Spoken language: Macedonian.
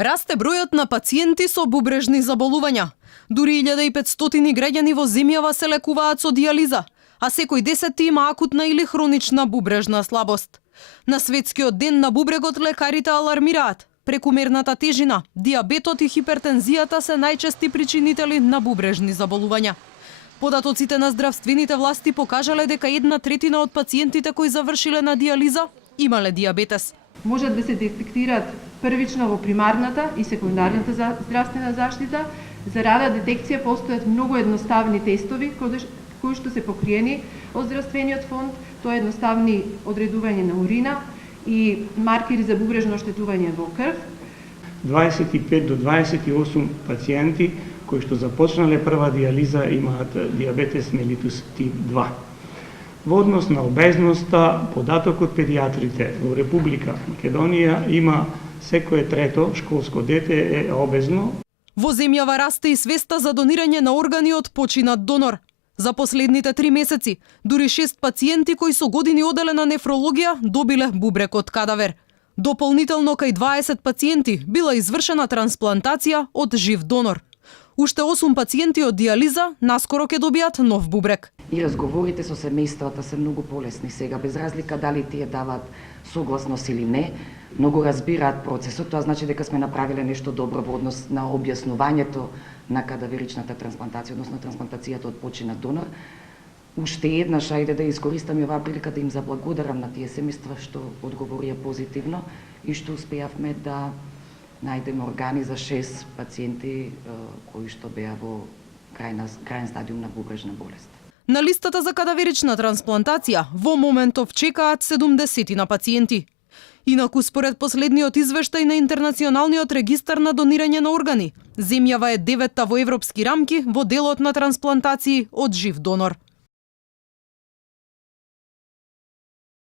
Расте бројот на пациенти со бубрежни заболувања. Дури 1500 граѓани во земјава се лекуваат со дијализа, а секој 10 има акутна или хронична бубрежна слабост. На светскиот ден на бубрегот лекарите алармираат. Прекумерната тежина, дијабетот и хипертензијата се најчести причинители на бубрежни заболувања. Податоците на здравствените власти покажале дека 1/3 од пациентите кои завршиле на дијализа имале дијабетес. Можат да се детектираат првично во примарната и секундарната здравствена заштита. За рана детекција постојат многу едноставни тестови кои што се покриени од здравствениот фонд. Тоа е едноставни одредување на урина и маркери за бубрежно оштетување во крв. 25 до 28 пациенти кои што започнале прва дијализа имаат дијабетес мелитус тип 2. Во однос на обезноста, податокот педиатрите во Република Македонија има секое трето школско дете е обезно. Во земјава расте и свеста за донирање на органи од починат донор. За последните 3 месеци, дури 6 пациенти кои со години оделена нефрологија добиле бубрек од кадавер. Дополнително кај 20 пациенти била извршена трансплантација од жив донор. Уште 8 пациенти од дијализа наскоро ќе добијат нов бубрек. И разговорите со семејствата се многу полесни сега, без разлика дали тие даваат согласност или не, многу разбираат процесот, тоа значи дека сме направиле нешто добро во однос на објаснувањето на кадаверичната трансплантација, односно трансплантацијата од починат донор. Уште еднаш, ајде да искористам и оваа прилика да им заблагодарам на тие семејства што одговорија позитивно и што успеавме да најдеме органи за 6 пациенти кои што беа во крајен стадиум на бубрежна болест. На листата за кадаверична трансплантација во моментов чекаат 70 на пациенти. Инаку, според последниот извештај на Интернационалниот регистар на донирање на органи, земјава е 9-та во европски рамки во делот на трансплантации од жив донор.